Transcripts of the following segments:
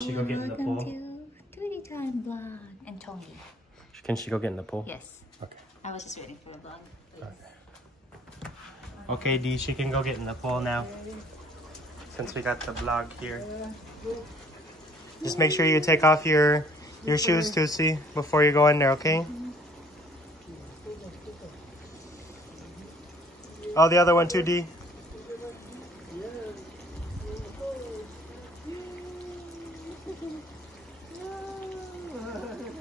She go get in the pool? Welcome to Tootie Time Vlog. And Tony. Can she go get in the pool? Yes. Okay. I was just waiting for the vlog. Okay, Dee, she can go get in the pool now. Since we got the vlog here. Just make sure you take off your shoes, Tusi, before you go in there, okay? Oh, the other one too, Dee.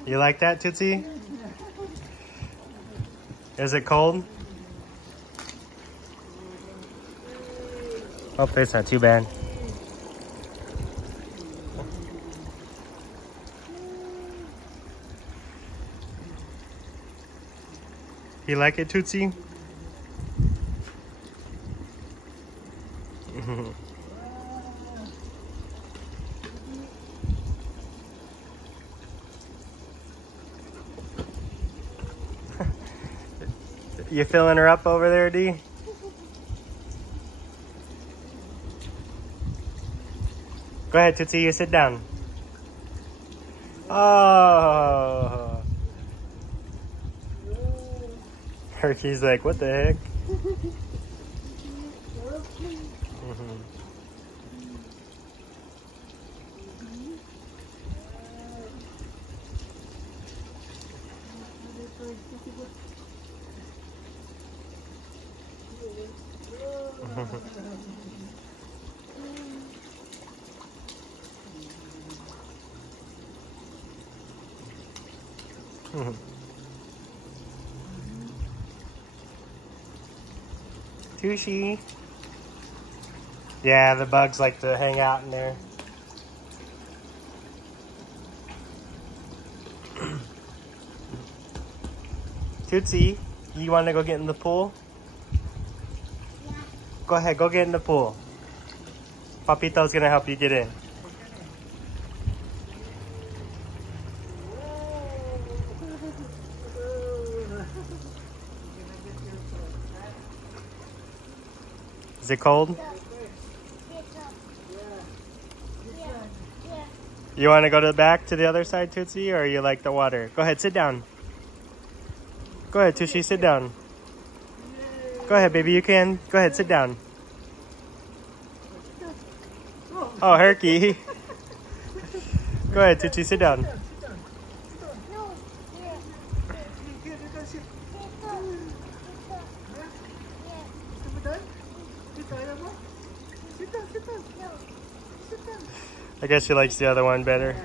You like that, Tootsie? Is it cold? Oh, it's not too bad. You like it, Tootsie? You filling her up over there, Dee? Go ahead, Tootsie, you sit down. Oh. Herky's like, what the heck? Tushy. Yeah, the bugs like to hang out in there. Tootsie, you want to go get in the pool? Yeah. Go ahead, go get in the pool. Papito's gonna help you get in. Is it cold? You want to go to the back to the other side, Tootsie, or you like the water? Go ahead, sit down. Go ahead, Tushy, sit down. Go ahead, baby, you can. Go ahead, sit down. Oh, Herky. Go ahead, Tushy, sit down. I guess she likes the other one better.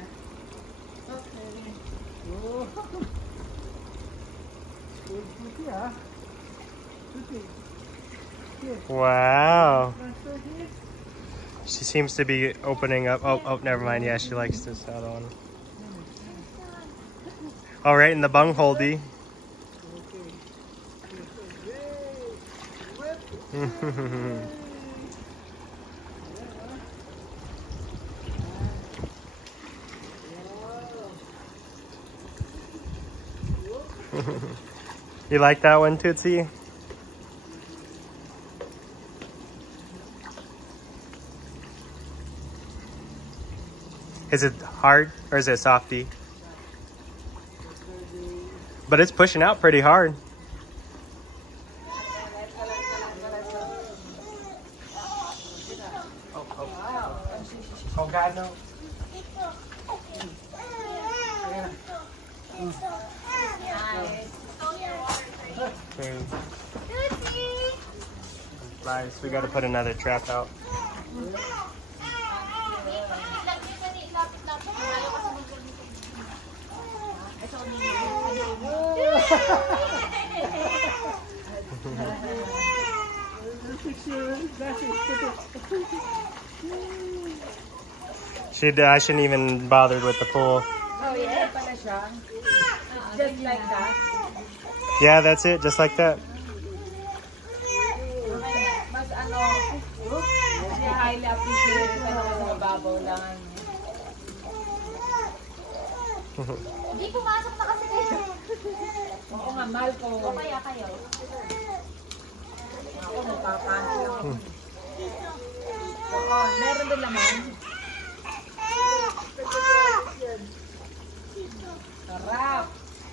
Wow. She seems to be opening up. Oh, never mind. Yeah, she likes this other one. All right, in the bung holdy. You like that one, Tootsie? Is it hard or is it softy? But it's pushing out pretty hard. Oh God, no. Nice. We got to put another trap out. I shouldn't even bothered with the pool. Oh yeah, pala siya. Just like that. Yeah, that's it. Just like that. Mas ano, kasi highly appreciate na mababaw lang. Hindi pumasok na kasi kayo. Oo nga, mahal ko. O kaya kayo? Ako, magpapansi ako. Oo, meron din naman.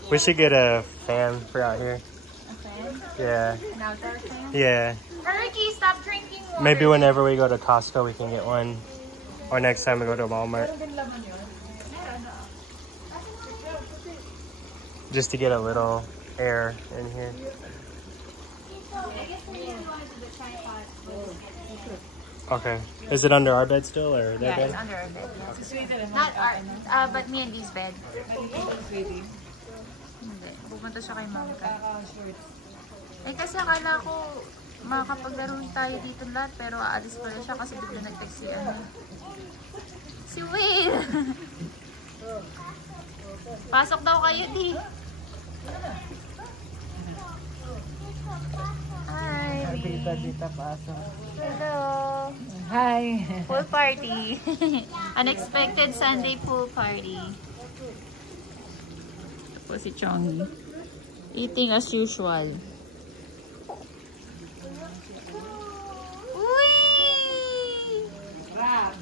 We should get a fan for out here. A fan? Yeah. An outdoor fan? Yeah. Ricky, stop drinking water. Maybe whenever we go to Costco, we can get one. Or next time we go to Walmart. Just to get a little air in here. I guess we really wanted to do the tripod. Okay. Is it under our bed still or their Yeah, bed? it's under our bed. Yeah. Si Sweetie naman. Not our, but me and Lee's bed. Sweetie. Hindi. Pupunta siya kay Mama. Kaka-shorts. Eh kasi akala ko makakapaglaro tayo dito lahat pero aalis pala siya kasi bigla nag-text si si Will. Pasok daw kayo, Di. Hi, Lee. Hello. Hi. Pool party. Unexpected Sunday pool party. Ito po si Chongi. Eating as usual. Whee! Rob,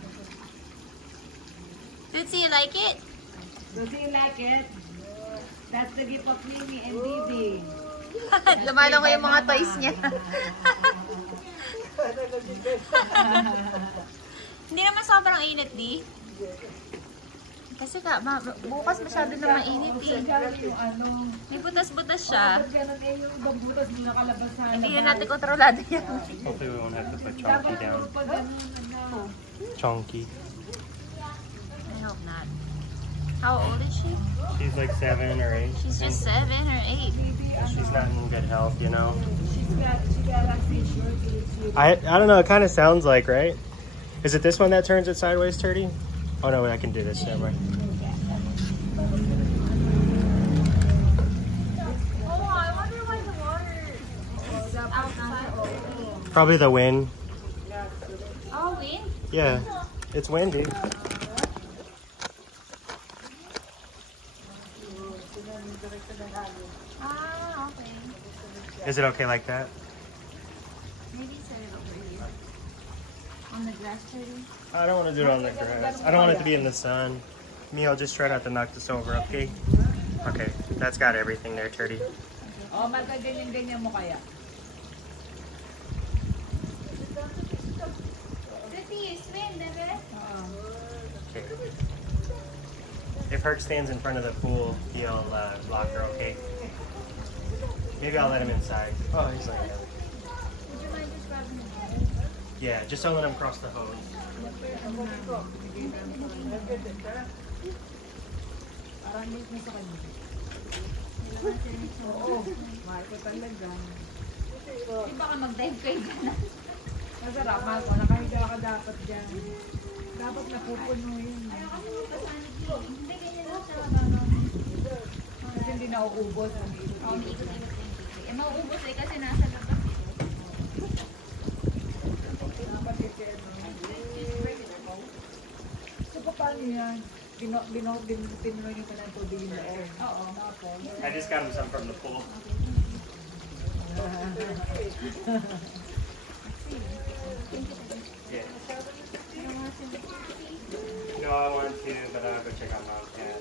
Tootsie, you like it? do you like it? That's the gift of Mimi and Bibi. Lumalo ko yung mga toys niya. Hindi naman sobrang init, Di. Kasi bukas masyado na mainit, eh. Yung ano, May butas-butas siya. ganun eh, yung ibang butas mo nakalabas sa Hindi na natin kontrolado yan. Hopefully we won't have to put Chonky down. pag ganun, ano. Chonky. I hope not. How old is she? She's like 7 or 8. She's just 7 or 8. She's not in good health, you know. She got a t-shirt. I don't know. It kind of sounds like, right? Is it this one that turns it sideways, Turdy? Oh no, I can do this. Never mind. Oh, I wonder why the water is outside. Probably the wind. Oh, wind? Yeah, it's windy. Ah, okay. Is it okay like that? Maybe set it over here. On the grass, Turdy? I don't want to do it on the grass. I don't want it to be in the sun. Me, I'll just try not to knock this over, okay? Okay, that's got everything there, Turdy. Oh, magkaganyan-ganyan mo kaya. Tootsie, swim, bebe. Okay. If Herc stands in front of the pool, he'll lock her, okay? Maybe I'll let him inside. Oh, he's laying down. Would you mind just grabbing him? Yeah, just don't let him cross the hose. Parang late na sa kanya. Oo, Marco talaga. Di ba ka mag-dive kayo dyan? Masarap, Marco. Nakahiga ka dapat dyan. Dapat napupuno yun. Hindi, ganyan lang siya magagawin. Kasi hindi nauubos. Oh, umiikot-ikot yung titi. Eh, mauubos eh kasi nasa labas. Dapat ito yan. So, paano yan? Tinuloy niyo pa ng tubig yung loob. Oo. I just got him some from the pool. Yeah. No, I want to, but I'll go check out Mom's cat.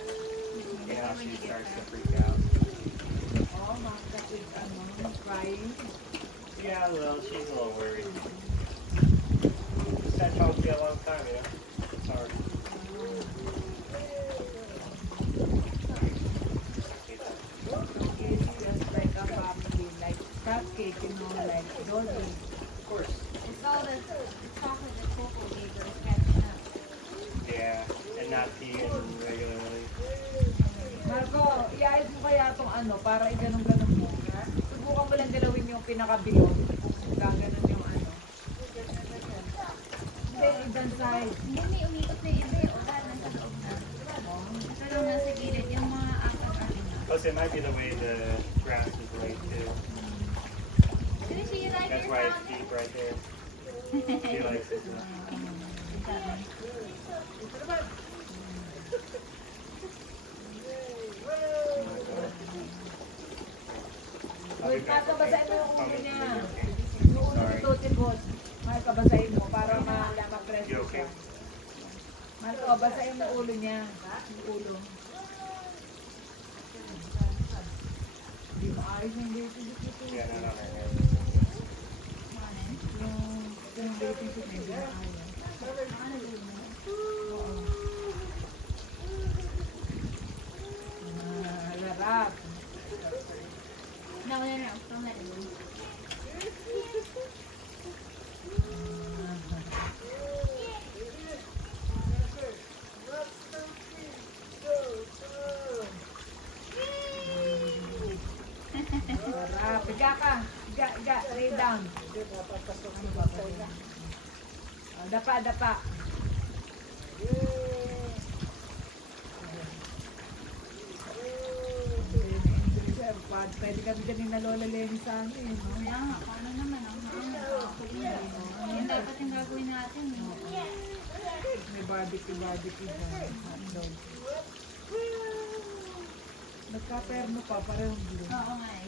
Yeah, she starts to freak out. Oh, Marco is crying. Yeah, well, she's a little worried. Just had Chonky a long time, you know? It's hard. Just like a family, like cupcake, you know, like doggy. Of course. It's all the chocolate that Coco gave her is catching up. Yeah, and not peeing regularly. Marco, iayos mo kaya itong ano, para i-ganong-ganon mo. Subukan mo lang galawin yung pinakabilog. Gaganon yung ano. Hindi, ibang side. Hindi, may umiikot na yung iba yung ulan nasa loob na. Ito lang nasa gilid, yung mga apat-apat na. Plus, it might be the way the grass is laid, too. Didn't you like That's your why it's sound? deep right there. She likes it. Wait, Marco, basahin mo yung ulo niya. Yung ulo ni Tote Boss. Marco, basahin mo para mag-press You okay? siya. Marco, basahin mo ulo niya. Yung ulo. Hindi maayos yung dating suit nito. Yeah, not on her hair. Yung dating suit hindi maayos. Larap. Larap. Higa ka. Higa. Lay down. Dapa. Pwede kami dyan yung nalola Lenny sa amin. Kaya nga, paano naman ang yan dapat yung gagawin natin. May barbecue dyan. Hotdog. Nagka-perno pa, parehong blue. Oo nga eh.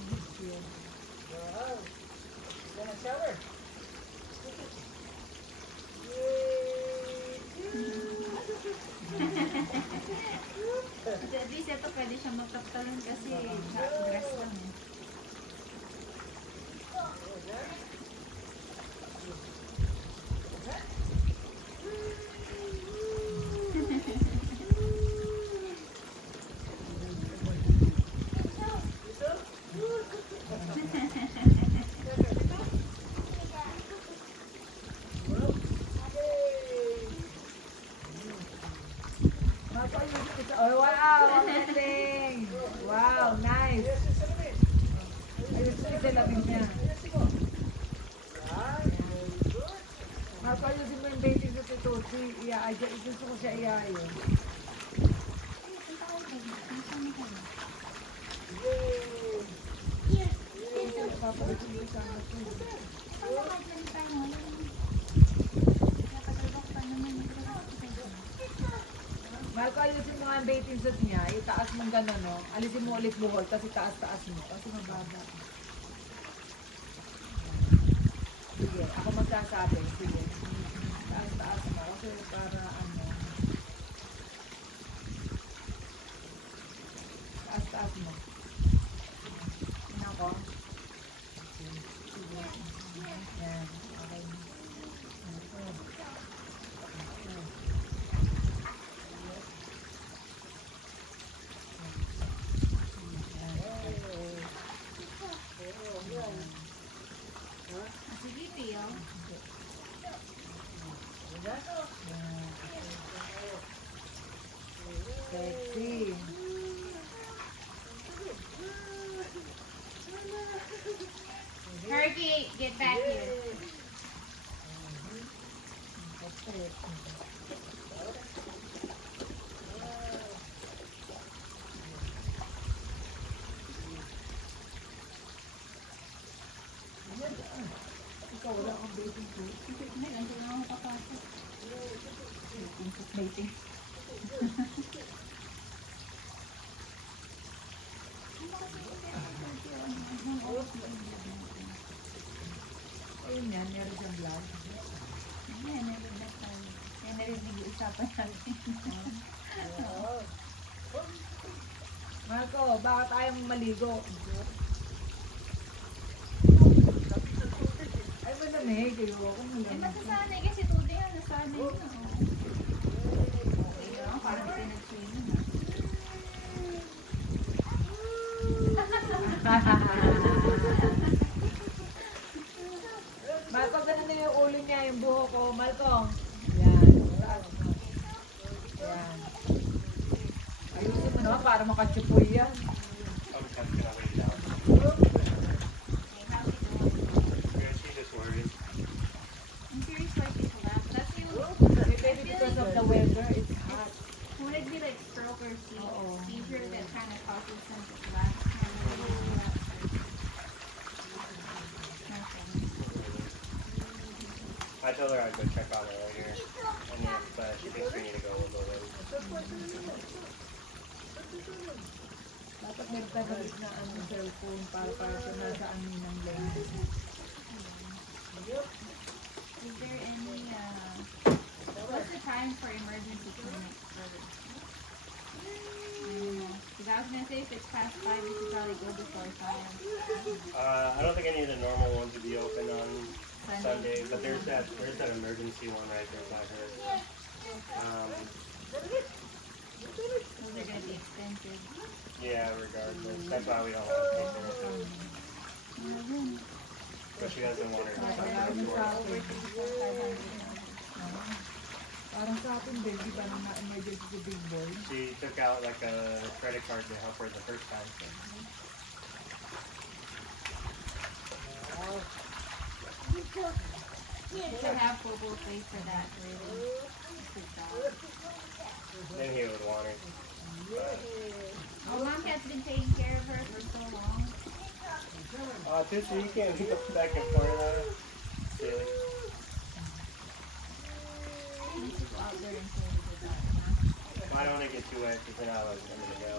At least ito pwede siya magkaptalon kasi grass lang eh. Oh, wow! Amazing! Wow, nice! Ayun, ito labing niya. Ayusin mo yung dating sa tututi. Gusto ko siya iayon. Papalusin mo sa anak ko. Marco, ayusin mo nga ang dating suit niya. Itaas mong gano'n, no? Alisin mo ulit buhol, kasi taas-taas mo. Kasi mababa. Sige, ako magsasabi. Sige. Taas-taas mo. Kasi para ano. Taas-taas mo. Nako. Sige. Yan. Okay. Sige, Pio. Sexy. Herky, get back here. Ikaw, wala kang dating suit. May ganito lang ako papasok. Dating. Ayun yan, meron siyang vlog. Yan, meron na tayo. Yan na rin nag-uusapan natin. Marco, bakit ayaw mong maligo? Ay, malamig. Ayoko kung Eh, malamig. masasanay kasi tuloy yan. Nasanay na. Okay lang, parang pinag-swimming. Malcolm, ganun na yung ulo niya, yung buho ko. Malcolm. Yan. Yan. Ayusin mo naman para makachupoy yan. She just worried. I'm curious why people laugh. That's you. Maybe because of the weather, it's hot. Would it be like stroke or Oo. seizure that kind of causes them to laugh? I told her I'd go check on her later. And if she thinks we need to go, we'll go later. Dapat meron tayo na cellphone para sa nasa amin ng lens. Is there any, what's the time for emergency clinics? Because I was was gonna say if it's past 5, we should probably go before 5. I don't think any of the normal ones would be open on Sunday, but there's that emergency one right there by her. Those are gonna be expensive. Yeah, regardless. That's why we don't want to take her. But she doesn't want her to Over 500. Parang sa atin din, di ba nang na-emergency si Big Boy? She took out like a credit card to help her the first time. You should have Popo pay for that, really. Good job. Then he would want it. Oh, Mom has been taking care of her for so long. Tissa, you can't go back and forth on it. Silly. You should go out there and play with that. I don't want to get too wet because then I'm gonna go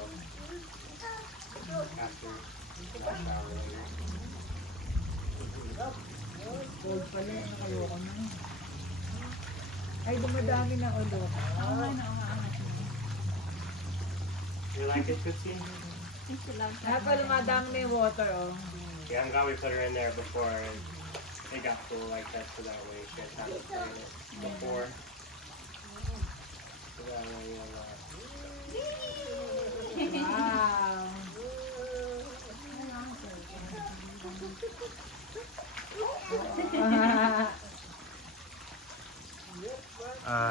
after the last hour later. Cold pala yun, nakayoko na. Ay, dumadami na ulo. Oo nga, nakakaangat mo. You like it, Tootsie? You should love Kaya pa lumadami na yung water, oh. Yeah, I'm glad we put her in there before it got full like that, so that way she had time to play in it before. So that way you'll, Wow.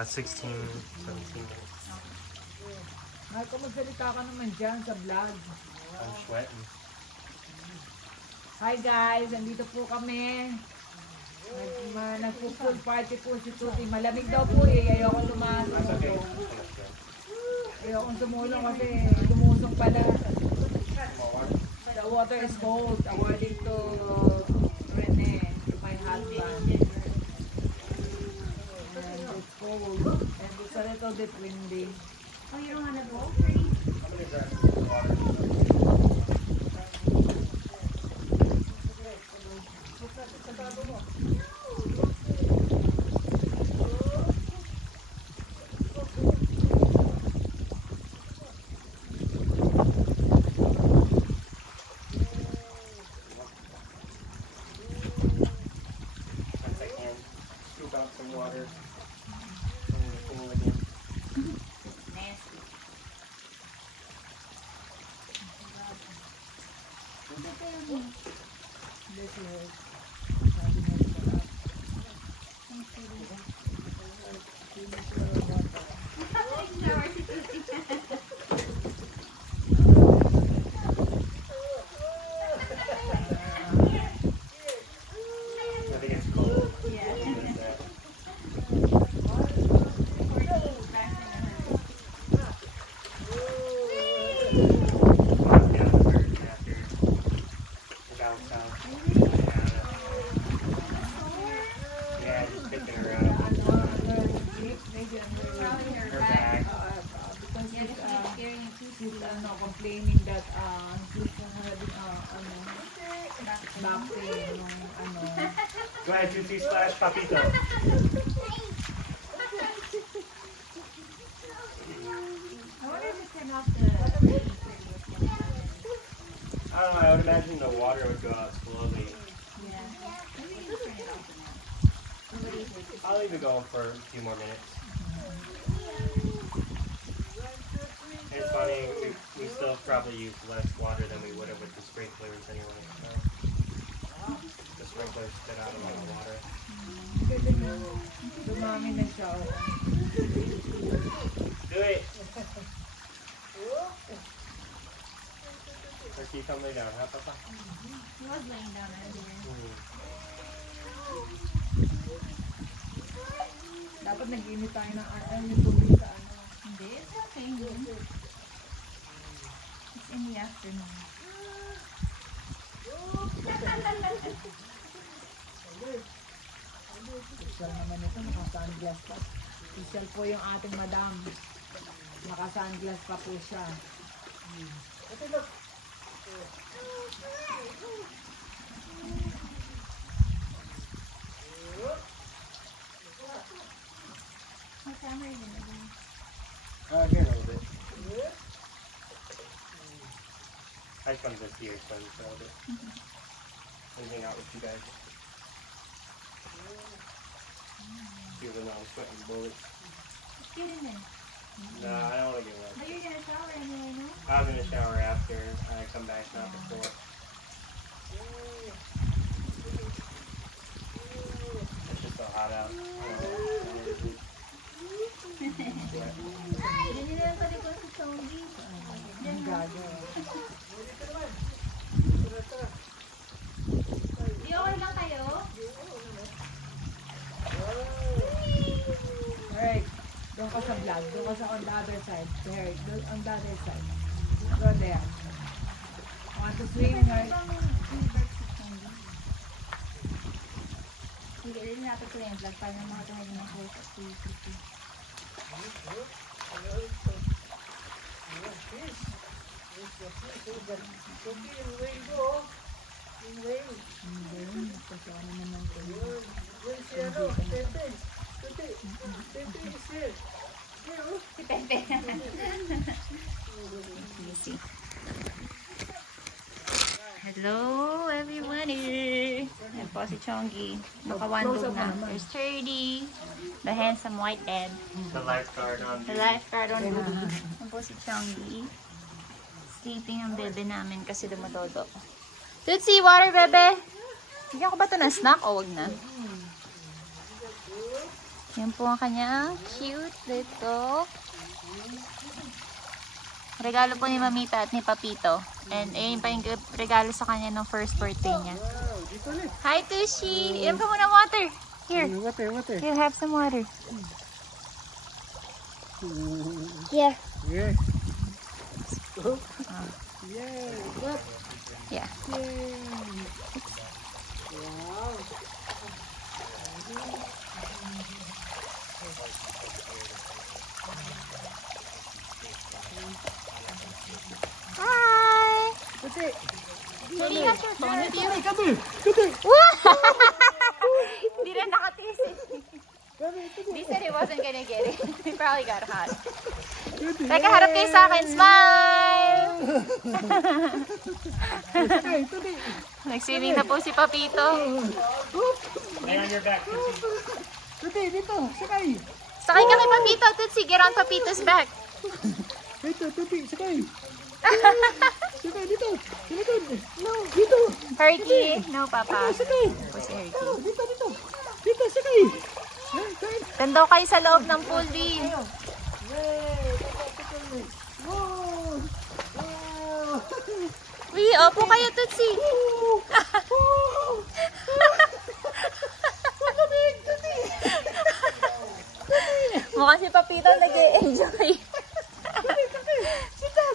16, 17 minutes. Marco, magsalita ka naman dyan sa vlog. I'm sweating. Hi guys, andito po kami. Nagpo-pool party po si Tuti. Malamig daw po eh. Ayoko lumasok. That's okay. Ayoko sumulong kasi lumusong pala. The water is cold. According to Rene, my husband. And it's cold. And it's a little bit windy. Oh, you don't want to go? Pretty? Some water in the pool again. Nasty. This is sabi niya sa I think it's cold. Yeah. complaining that he's having back pain nung Go ahead, Tootsie, splash, Papito. I wonder if it turned off the I don't know, I would imagine the water would go out slowly. Yeah. Maybe you can turn it off now. Nobody's like, I'll leave it going for a few more minutes. It's funny, we still probably use less water than we would have with the sprinklers anyway. So the sprinklers spit out a lot of water. Kasi dumami na siya. Do it! Turkey, come lay down, huh, Papa? he was laying down earlier. Dapat nag-init tayo ng yung tubig sa Hindi, it's okay. It's in the afternoon. Social naman ito, naka-sunglass pa. Social po yung ating madam. Naka-sunglass pa po siya. What time are you gonna do? Here a little bit. I come to see your son, so I'll hang out with you guys. Even though I'm sweating bullets. Get in there. No, I don't want to get wet. But you're gonna shower anyway, no? I'm gonna shower after I come back, not before. It's just so hot out. Hindi na yung talikod sa zombie. Ang gago. Di okay lang kayo? Alright. Doon ka sa vlog. Doon ka sa on the other side. There. Doon on the other side. Go there. Want to swim, right? Sige, din natin ko yung vlog para makatahay ng mga host at PCP. Si Pepe. Hello everybody! Yan po si Chongi. Nakawandog na. There's Turdy, the handsome white Ed. The lifeguard on The lifeguard on duty. Yan po si Chongi. Sleeping ang bebe namin kasi dumadodo. Tootsie, water bebe! Bigyan ko ba ito ng snack o wag na? Yan po ang kanyang cute little regalo po ni Mamita at ni Papito. And ayun pa yung regalo sa kanya ng first birthday niya. Hi, Tushi! Inom ka muna water. Here. Water. You have some water. Yeah. Yeah. Hi! Hindi na your phone with you? Hindi na nakatiis. He said he wasn't gonna get it. He probably got hot. Teka, harap kayo sa akin. Smile! Nag-swimming na po si Papito. Lay on your back. Sakay ka kay Papito. Tutsi, get on Papito's back. Herky. No, Papa. Po si Herky. Doon daw kayo sa loob ng pool din. Uy, opo kayo, Tutsi. Mukhang si Papito nag-e-enjoy.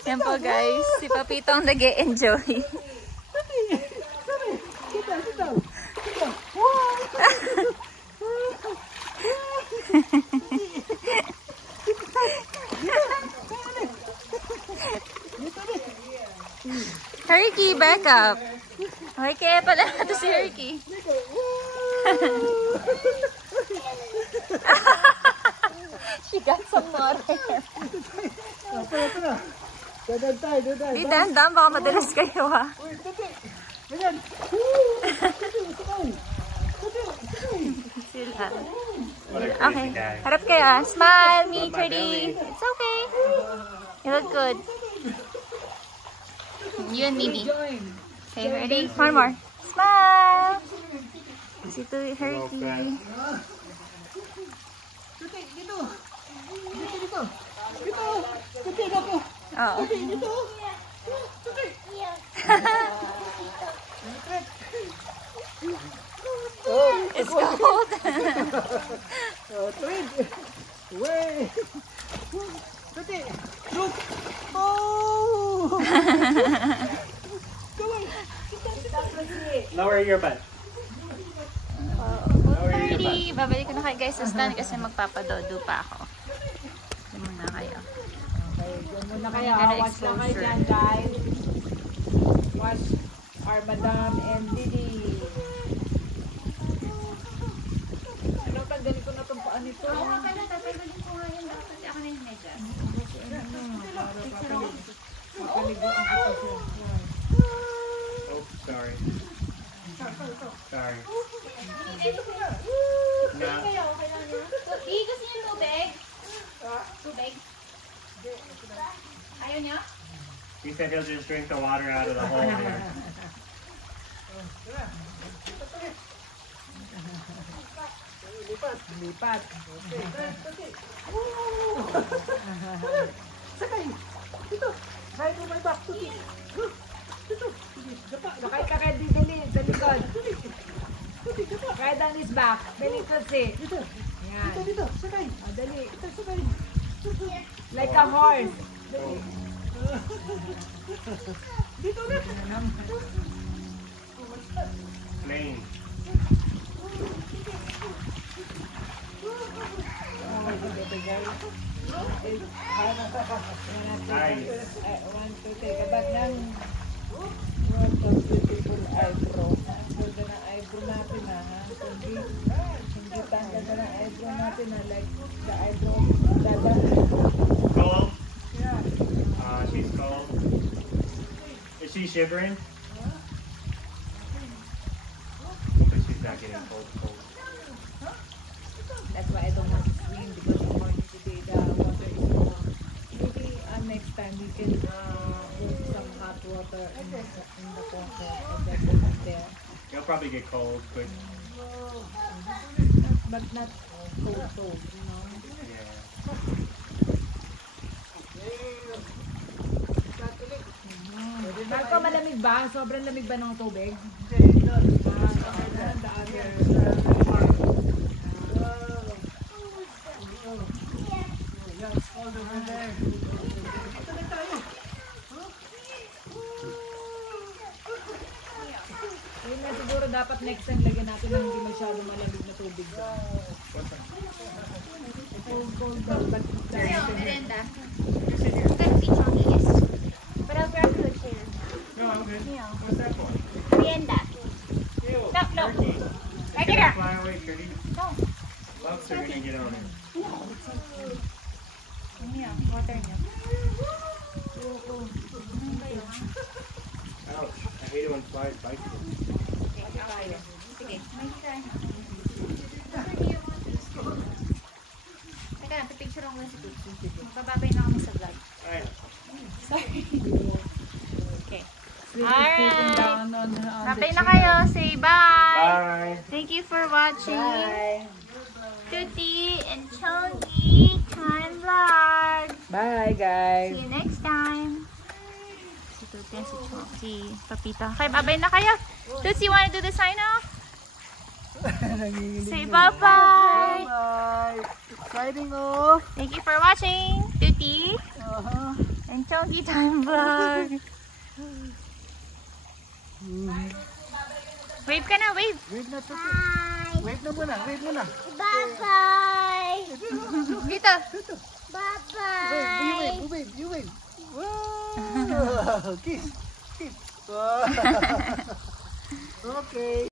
Yan po guys, si Papito ang nag-e-enjoy. Herky, back up. Okay, kaya pala natin si Herky. She got some water. Di dahan-dahan, baka madalas kayo ha. Sila. Okay, harap kayo ah. Smile, me, pretty. It's okay. You look good. You and Mimi. Okay, ready? One more. Smile! Si Herky. Oo. It's cold. Look! Oh! Lower your butt. Ready? Babalik ko na kayo guys sa stand kasi magpapadodo pa ako. Hindi muna kayo. Okay, doon muna kayo. Watch lang kayo dyan, guys. Watch our Madam and Didi. Ano, tanggalin ko na itong paan nito. Oo nga pala, tatanggalin ko nga yun. Kasi ako na yung medyas. Papaligo ang katas. sorry. Sorry. Kayo, okay lang niya. Gusto niyo tubig? Tubig? Ayaw niya? He said he'll just drink the water out of the hole here. Lipat. Sakay. Dito. Sakay mo may back. Dito. Sakay ka kaya dali sa likod. Kaya down his back. Dali kasi. Dito. Yan. Dito. Sakay. Dali. Dito. Sakay. Like a horse. Dali. Dito na. Main. Nice. Want to take a bath ng what of beautiful eyebrow. Ang ganda ng eyebrow natin ha. Hindi tanggal na ng eyebrow natin ha. Like the eyebrow dada. Cold? Yeah. She's cold. Is she shivering? Hopefully she's not getting cold. That's why I don't want to swim because the morning today the water is warm. Maybe next time we can put some hot water in the water and then put it there. You'll probably get cold quick. But not cold, you know. Yeah. Marco, malamig ba? Sobrang lamig ba ng tubig? Yun na siguro dapat next time lagyan natin ng hindi masyado malamig na tubig. Cold daw, but Merenda. Good chunky, yes. But I'll grab food here. No, I'm good. Yeah. What's that for? Merienda. Ew, No. turkey. Right here. Fly away, Trudy. No. Bugs are gonna get on it. Yeah, water niya. Ouch. I hate it when flies bite you. Sige, may try. Teka lang, pipicture ako si Tuki. Bababay na kami sa vlog. Alright. Sorry. Okay. Alright. Babay na kayo. Say bye. Bye. Thank you for watching. Tuti and Chunky Time Vlog. Bye guys. See you next time. Si Tuti and si Papita. Okay, babay na kayo. Tuti, you wanna do the sign off? Say bye-bye. Bye. Signing off. Thank you for watching. Tuti and Chunky Time Vlog. Wave ka na, wave. Wave na to. Wave na muna. Wave muna. Bye-bye. Dito. Bye-bye. You wave. Wow. Kiss. Wow. Okay.